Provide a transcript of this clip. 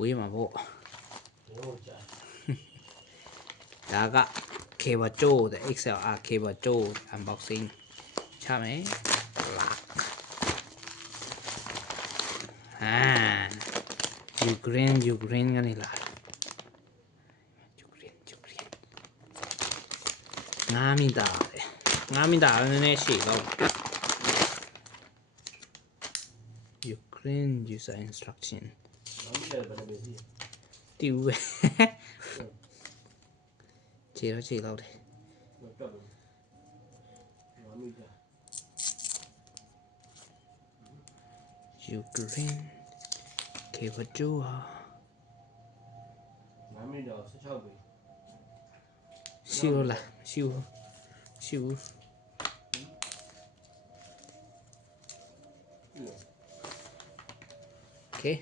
ဝေးမှာပေါ့ဒါက cable ကျိုးတဲ့ XLR cable ကျိုး unboxing ချမယ်Ukraine ကနေလာငါးမိသားနည်းနည်းရှည်တော့ Ukraine user instruction တူပဲခြေတော့တယ်Ukraine cable ကျိုးဟာရှိလို့လားရှိဘူး Okay